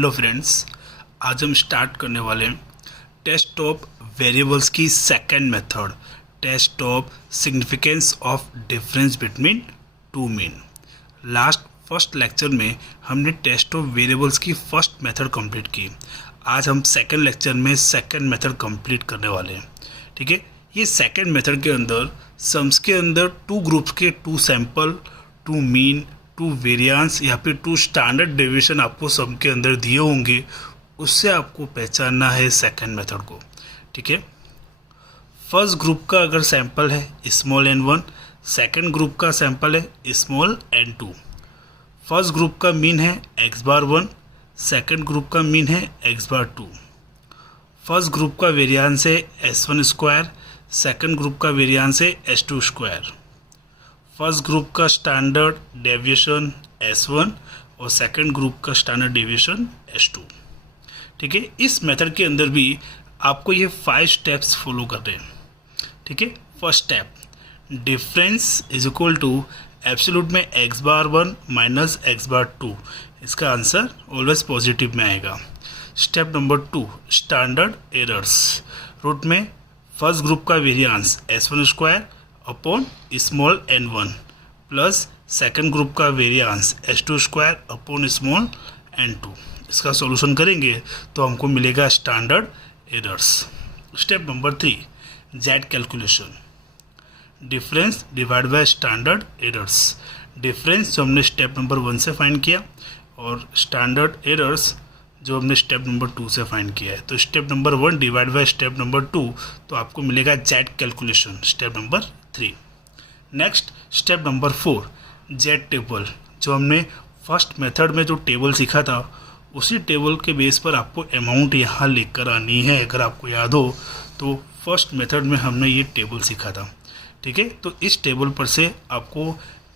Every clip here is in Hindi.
हेलो फ्रेंड्स, आज हम स्टार्ट करने वाले हैं टेस्ट ऑफ वेरिएबल्स की second method, test of significance of difference between two mean. Last first lecture में हमने टेस्ट ऑफ वेरिएबल्स की फर्स्ट मेथड कंप्लीट की। आज हम सेकंड लेक्चर में सेकंड मेथड कंप्लीट करने वाले हैं। ठीक है, ये सेकंड मेथड के अंदर सम्स के अंदर टू ग्रुप्स के two sample, two mean, two variance या फिर टू स्टैंडर्ड डेविएशन आपको सम के अंदर दिए होंगे, उससे आपको पहचानना है सेकंड मेथड को। ठीक है, फर्स्ट ग्रुप का अगर सैंपल है स्मॉल n1, सेकंड ग्रुप का सैंपल है स्मॉल n2, फर्स्ट ग्रुप का मीन है x बार 1, सेकंड ग्रुप का मीन है x बार 2, फर्स्ट ग्रुप का वेरिएंस है s1 स्क्वायर, सेकंड ग्रुप का वेरिएंस है s2 स्क्वायर, फर्स्ट ग्रुप का स्टैंडर्ड डेविएशन S1 और सेकंड ग्रुप का स्टैंडर्ड डेविएशन S2। ठीक है, इस मेथड के अंदर भी आपको ये 5 स्टेप्स फॉलो करने हैं। ठीक है, first step, difference is equal to absolute में x bar 1 minus x bar 2, इसका आंसर ऑलवेज पॉजिटिव में आएगा। Step number 2, standard errors, root में फर्स्ट ग्रुप का variance S1 square upon small n1 plus second group का variance s2 square upon small n2। इसका सॉल्यूशन करेंगे तो हमको मिलेगा standard errors. Step number 3, Z calculation, difference divide by standard errors. Difference जो हमने स्टेप नंबर 1 से फाइंड किया और स्टैंडर्ड एरर्स जो हमने स्टेप नंबर 2 से फाइंड किया है, तो step number 1 divide by step number 2, तो आपको मिलेगा Z calculation, step number 3। Next step number 4, Z table, जो हमने फर्स्ट मेथड में जो टेबल सीखा था उसी टेबल के बेस पर आपको अमाउंट यहाँ लेकर आनी है। अगर आपको याद हो तो फर्स्ट मेथड में हमने ये टेबल सीखा था। ठीक है, तो इस टेबल पर से आपको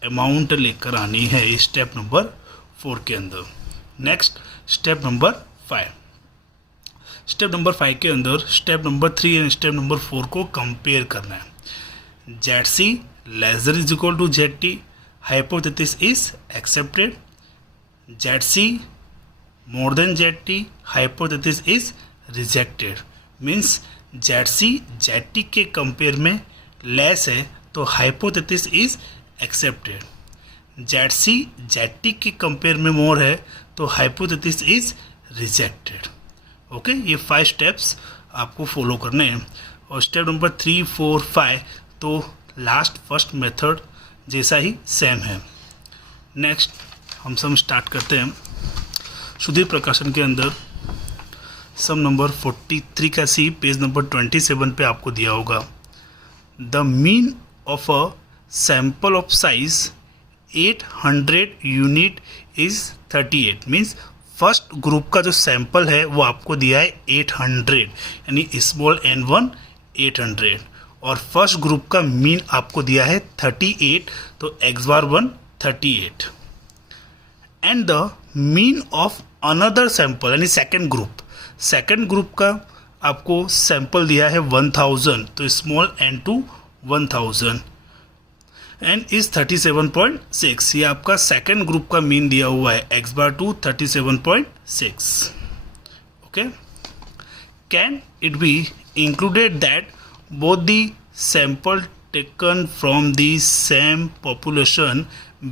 अमाउंट लेकर आनी है इस स्टेप नंबर 4 के अंदर। Next step number 5, step number 5 के अंदर step number 3 and step number 4 को कंपेयर करना है। ZC lesser is equal to ZT, hypothesis is accepted. ZC more than ZT, hypothesis is rejected. Means ZC ZT के कंपेयर में लेस है तो hypothesis is accepted. ZC ZT के कंपेयर में मोर है तो हाइपोथेसिस इज रिजेक्टेड। ओके, ये 5 स्टेप्स आपको फॉलो करने हैं। और स्टेप नंबर 3, 4, 5 तो लास्ट फर्स्ट मेथड जैसा ही सेम है। नेक्स्ट हम सम स्टार्ट करते हैं। सुधीर प्रकाशन के अंदर सम नंबर 43 का सी पेज नंबर 27 पे आपको दिया होगा। The mean of a sample of size 800 unit is 38। Means first group का जो सैंपल है वो आपको दिया है 800, यानी स्मॉल n1 800, और फर्स्ट ग्रुप का मीन आपको दिया है 38, तो x bar 1 38, and the mean of another sample यानी सेकंड ग्रुप का आपको सैंपल दिया है 1000, तो स्मॉल n2 1000 एंड इज 37.6। ये आपका सेकंड ग्रुप का मीन दिया हुआ है x bar 2 37.6। Okay, can it be included that both the sample taken from the same population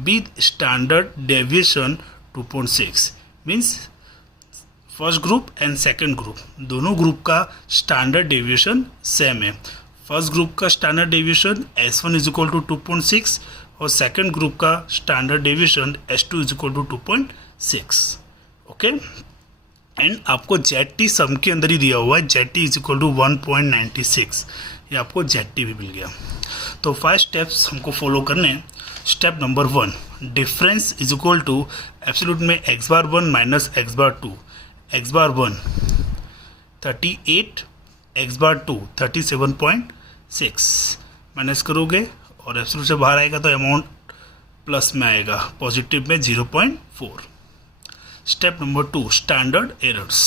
with standard deviation 2.6। Means first group and second group दोनों ग्रुप का स्टैंडर्ड डेविएशन सेम है। फर्स्ट ग्रुप का standard deviation S1 is equal to 2.6 और सेकंड ग्रुप का standard deviation S2 is equal to 2.6। Okay, and आपको ZT सम के अंदर ही दिया हुआ है, ZT इज इक्वल टू 1.96, ये आपको ZT भी मिल गया। तो 5 स्टेप्स हमको फॉलो करने हैं। Step number 1, difference is equal to absolute में x bar 1 minus x bar 2, x bar 1 38, x bar 2 37.6, minus करोगे और एब्सोल्यूट से बाहर आएगा तो अमाउंट प्लस में आएगा, पॉजिटिव में 0.4। Step number 2, standard errors,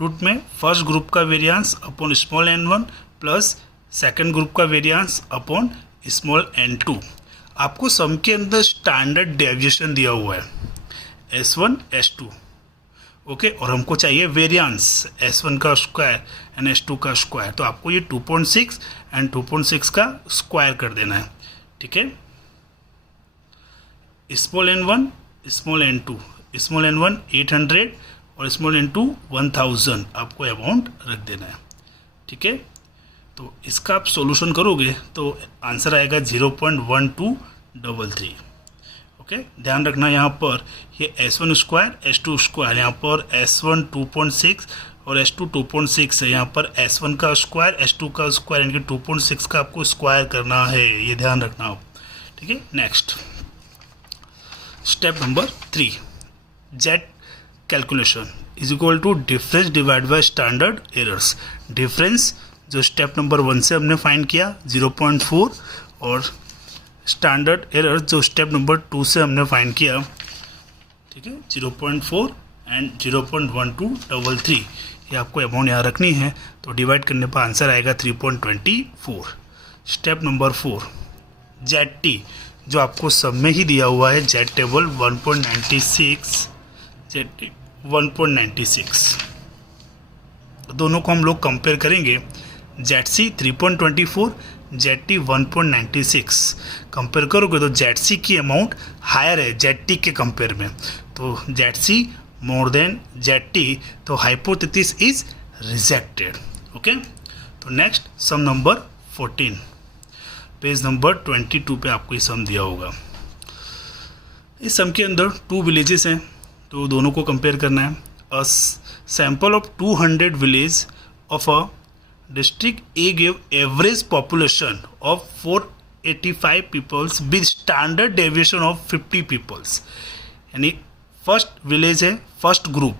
root में फर्स्ट ग्रुप का variance upon small n1 plus second group का वेरिएंस अपॉन स्मॉल n2। आपको सम के अंदर स्टैंडर्ड डेविएशन दिया हुआ है S1 S2, ओके, और हमको चाहिए वेरियांस S1 का स्क्वायर एंड S2 का स्क्वायर, तो आपको ये 2.6 एंड 2.6 का स्क्वायर कर देना है, ठीक है। Small n1 small n2, small n1 800 और स्मॉल n2 1000 आपको अमाउंट रख देना है, ठीक है। तो इसका आप सॉल्यूशन करोगे तो आंसर आएगा 0.1233। ओके, ध्यान रखना यहाँ पर ये S1 स्क्वायर S2 स्क्वायर, यहाँ पर S1 2.6 और S2 2.6 है, यहाँ पर S1 का स्क्वायर S2 का स्क्वायर यानी कि 2.6 का आपको स्क्वायर करना है, ये ध्यान रखना आप, ठीक है। Next step number 3, Z calculation is equal to difference divide by standard errors. Difference जो स्टेप नंबर 1 से हमने फाइंड किया 0.4 और स्टैंडर्ड एरर जो स्टेप नंबर 2 से हमने फाइंड किया, ठीक है, 0.4 एंड 0.1233, ये आपको अमाउंट यहाँ रखनी है। तो डिवाइड करने पर आंसर आएगा 3.24। स्टेप नंबर 4, जेड टी जो आपको सब में ही दिया हुआ है, जेड टेबल 1.96, जेड टी 1.96, दोनों को हम लोग कंपेयर करेंगे। Z C 3.24, Z T 1.96 compare करोगे तो जेड सी की अमाउंट हायर है जेड टी के कंपेयर में, तो Z C more than Z T, तो हाइपोथेसिस इज रिजेक्टेड। ओके, तो next sum number 14, page number 22 पे आपको ये सम दिया होगा। इस सम के अंदर 2 विलेजेस हैं, तो दोनों को कंपेयर करना है। A sample of 200 village of a district A give average population of 485 peoples with standard deviation of 50 peoples, यानी फर्स्ट विलेज है, फर्स्ट ग्रुप,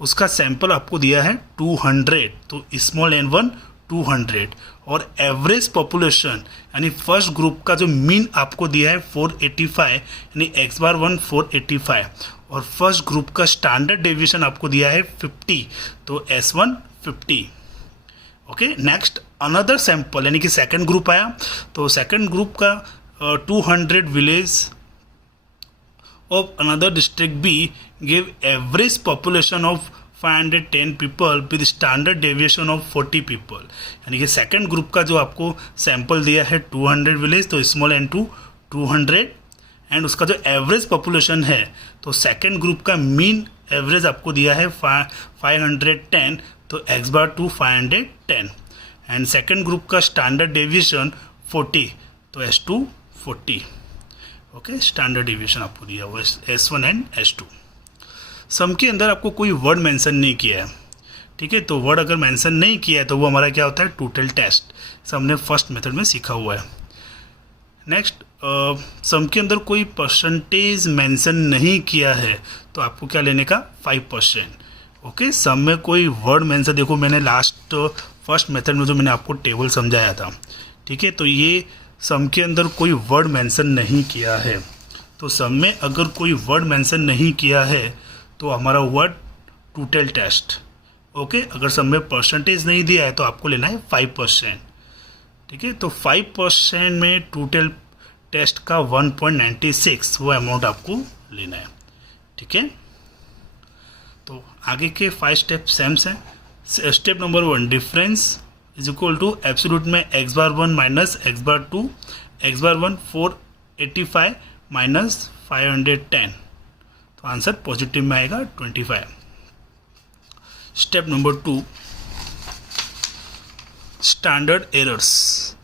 उसका सैंपल आपको दिया है 200, तो स्मॉल n1 200 और एवरेज पॉपुलेशन यानी फर्स्ट ग्रुप का जो मीन आपको दिया है 485, यानी x बार 1 485 और फर्स्ट ग्रुप का स्टैंडर्ड डेविएशन आपको दिया है 50, तो S1 50। Okay, next another sample यानी कि सेकंड ग्रुप आया, तो सेकंड ग्रुप का 200 village of another district B give average population of 510 people with standard deviation of 40 people, यानी कि सेकंड ग्रुप का जो आपको सैंपल दिया है 200 विलेज, तो स्मॉल n2 200 एंड उसका जो एवरेज पॉपुलेशन है, तो सेकंड ग्रुप का मीन एवरेज आपको दिया है 510, तो x bar 2 510 and second group का स्टैंडर्ड डेविएशन 40, तो S2 40। ओके, स्टैंडर्ड डेविएशन आपको दिया हुआ है S1 एंड S2। सम के अंदर आपको कोई वर्ड मेंशन नहीं किया है, ठीक है, तो वर्ड अगर मेंशन नहीं किया है तो वो हमारा क्या होता है टोटल टेस्ट, हमने फर्स्ट मेथड में सीखा हुआ है। नेक्स्ट सम के अंदर कोई परसेंटेज मेंशन नहीं किया है तो आपको क्या लेने का 5%। ओके, सम में कोई वर्ड मेंशन, देखो मैंने लास्ट फर्स्ट मेथड में जो मैंने आपको टेबल समझाया था, ठीक है, तो ये सम के अंदर कोई वर्ड मेंशन नहीं किया है, तो सम में अगर कोई वर्ड मेंशन नहीं किया है तो हमारा वर्ड टोटल टेस्ट। ओके, अगर सम में परसेंटेज नहीं दिया है तो आपको लेना है 5%, ठीक है, तो 5% में टोटल टेस्ट का 1.96 वो अमाउंट आपको लेना है, ठीक है। तो आगे के 5 स्टेप सेम्स हैं। Step number 1, difference is equal to absolute में x bar 1 minus x bar 2, x bar 1 485 minus 510, तो आंसर पॉजिटिव में आएगा 25। Step number 2, standard errors,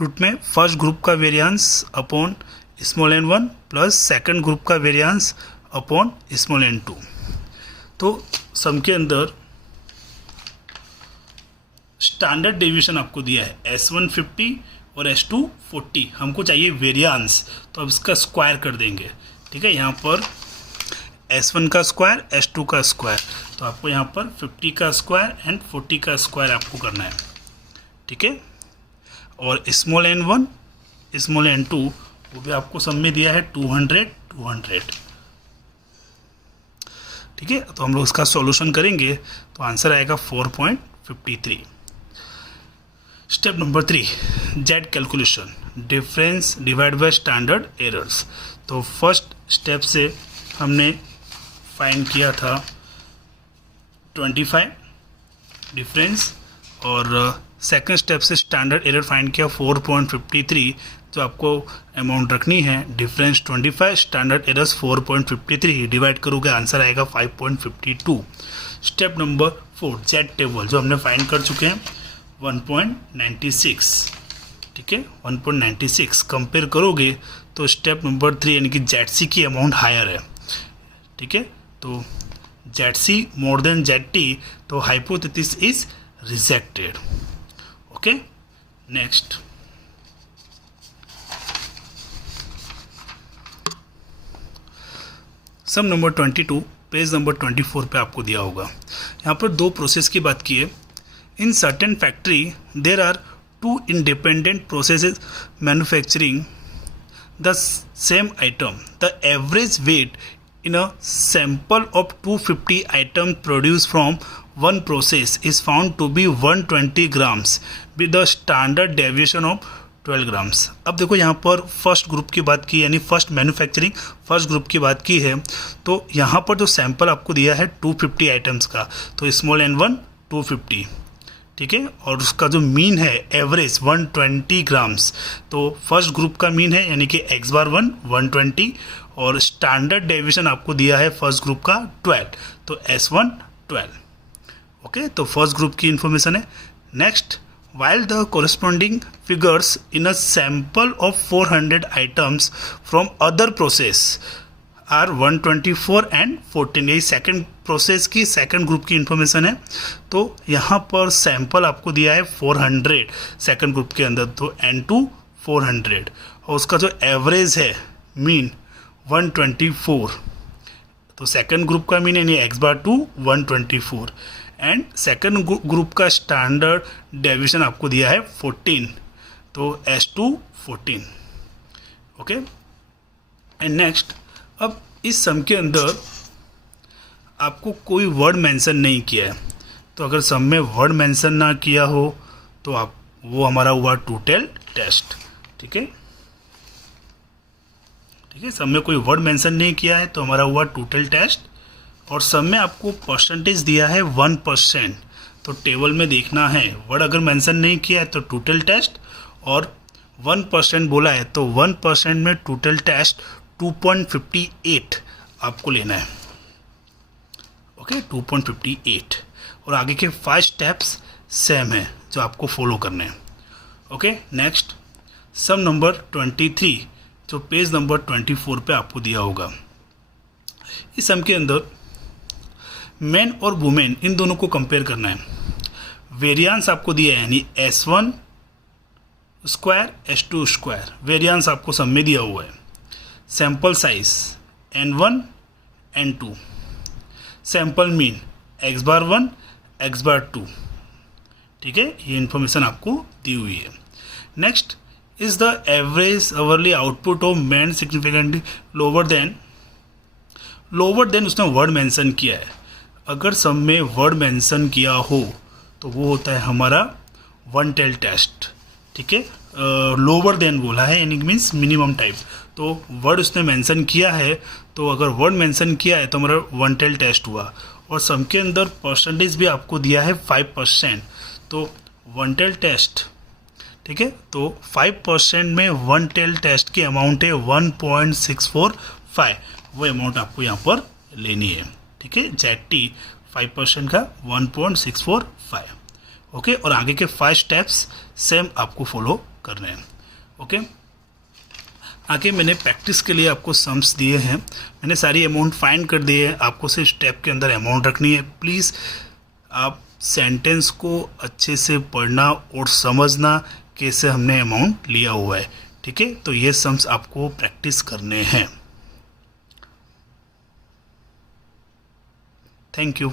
root में फर्स्ट ग्रुप का variance upon small n1 plus second group का वेरिएंस अपॉन स्मॉल n2। तो सम के अंदर स्टैंडर्ड डेविएशन आपको दिया है S1 50 और S2 40, हमको चाहिए वेरिएंस, तो अब इसका स्क्वायर कर देंगे, ठीक है। यहाँ पर S1 का स्क्वायर S2 का स्क्वायर, तो आपको यहाँ पर 50 का स्क्वायर एंड 40 का स्क्वायर आपको करना है, ठीक है। और स्मॉल n1 स्मॉल n2 वो भी आपको सब में दिया है 200 200, ठीक है। तो हम लोग इसका सॉल्यूशन करेंगे तो आंसर आएगा 4.53। Step number 3, Z calculation, difference divide by standard errors. तो फर्स्ट स्टेप से हमने फाइंड किया था 25 डिफरेंस, और सेकंड स्टेप से स्टैंडर्ड एरर फाइंड किया 4.53, जो आपको अमाउंट रखनी है डिफरेंस 25, स्टैंडर्ड एरर्स 4.53, डिवाइड करोगे आंसर आएगा 5.52। स्टेप नंबर 4 जेड टेबल जो हमने फाइंड कर चुके हैं 1.96, ठीक है 1.96 कंपेयर करोगे तो स्टेप नंबर 3 यानी कि जेड की अमाउंट हायर है, ठीक है, तो जेड मोर देन जेड, तो hypothesis is rejected. Okay, next sum number 22 page number 24 पे आपको दिया होगा। यहाँ पर दो प्रोसेस की बात की है। In certain factory there are two independent processes manufacturing the same item, the average weight in a sample of 250 items produced from one process is found to be 120 grams with the standard deviation of 12 grams। अब देखो यहाँ पर फर्स्ट ग्रुप की बात की, यानी फर्स्ट मैन्युफैक्चरिंग फर्स्ट ग्रुप की बात की है, तो यहाँ पर जो सैंपल आपको दिया है 250 आइटम्स का, तो स्मॉल n1 250, ठीक है, और उसका जो मीन है एवरेज 120 ग्राम्स, तो फर्स्ट ग्रुप का मीन है यानी कि x बार 120, और स्टैंडर्ड डेविएशन आपको दिया है फर्स्ट ग्रुप का 12, तो S1 12। ओके, तो फर्स्ट ग्रुप की इंफॉर्मेशन है। Next, while the corresponding figures in a sample of 400 items from other process are 124 and 14, यही सेकेंड प्रोसेस की सेकेंड ग्रुप की इंफॉर्मेशन है। तो यहाँ पर सैंपल आपको दिया है 400 सेकेंड ग्रुप के अंदर, तो N2 400, और उसका जो एवरेज है मीन 124, तो सेकेंड ग्रुप का मीन यानी x bar 2 124, and second group का स्टैंडर्ड डेविएशन आपको दिया है 14, तो S2 14। ओके, एंड नेक्स्ट, अब इस सम के अंदर आपको कोई वर्ड मेंशन नहीं किया है, तो अगर सम में वर्ड मेंशन ना किया हो तो आप वो हमारा हुआ टू टेल टेस्ट, ठीक है, ठीक है, सब में कोई वर्ड मेंशन नहीं किया है तो हमारा हुआ टू टेल टेस्ट, और सब में आपको परसेंटेज दिया है 1%, तो टेबल में देखना है, वर्ड अगर मेंशन नहीं किया है तो टू टेल टेस्ट, और 1% बोला है तो 1% में टू टेल टेस्ट 2.58 आपको लेना है। ओके, 2.58, और आगे के 5 स्टेप्स सेम है जो आपको फॉलो करने हैं। ओके, नेक्स्ट सम नंबर 23 जो पेज नंबर 24 पे आपको दिया होगा। इस सम के अंदर मैन और वुमेन इन दोनों को कंपेयर करना है। वेरिएंस आपको दिया है यानी S1 square S2 square, variance आपको सम में दिया हुआ है। Sample size N1 N2, sample mean x bar 1 x bar 2, ठीक है, ये इंफॉर्मेशन आपको दी हुई है। Next, is the average hourly output of men significantly lower than उसने वर्ड मेंशन किया है। अगर सब में वर्ड मेंशन किया हो तो वो होता है हमारा वन टेल टेस्ट, ठीक है, लोअर देन बोला है यानी मीन्स मिनिमम टाइप, तो वर्ड उसने मेंशन किया है, तो अगर वर्ड मेंशन किया है तो हमारा वन टेल टेस्ट हुआ, और सम के अंदर परसेंटेज भी आपको दिया है 5%, तो वन टेल टेस्ट, ठीक है, तो 5% में वन टेल टेस्ट की अमाउंट है 1.645, वो अमाउंट आपको यहाँ पर लेनी है, ठीक है, ZT 5% का 1.645। ओके, और आगे के 5 स्टेप्स सेम आपको फॉलो करने हैं। ओके, आगे मैंने प्रैक्टिस के लिए आपको सम्स दिए हैं, मैंने सारी अमाउंट फाइंड कर दिए हैं, आपको सिर्फ स्टेप के अंदर अमाउंट रखनी है। प्लीज़ आप सेंटेंस को अच्छे से पढ़ना और समझना कैसे हमने अमाउंट लिया हुआ है, ठीक है, तो ये सम्स आपको प्रैक्टिस करने हैं। Thank you.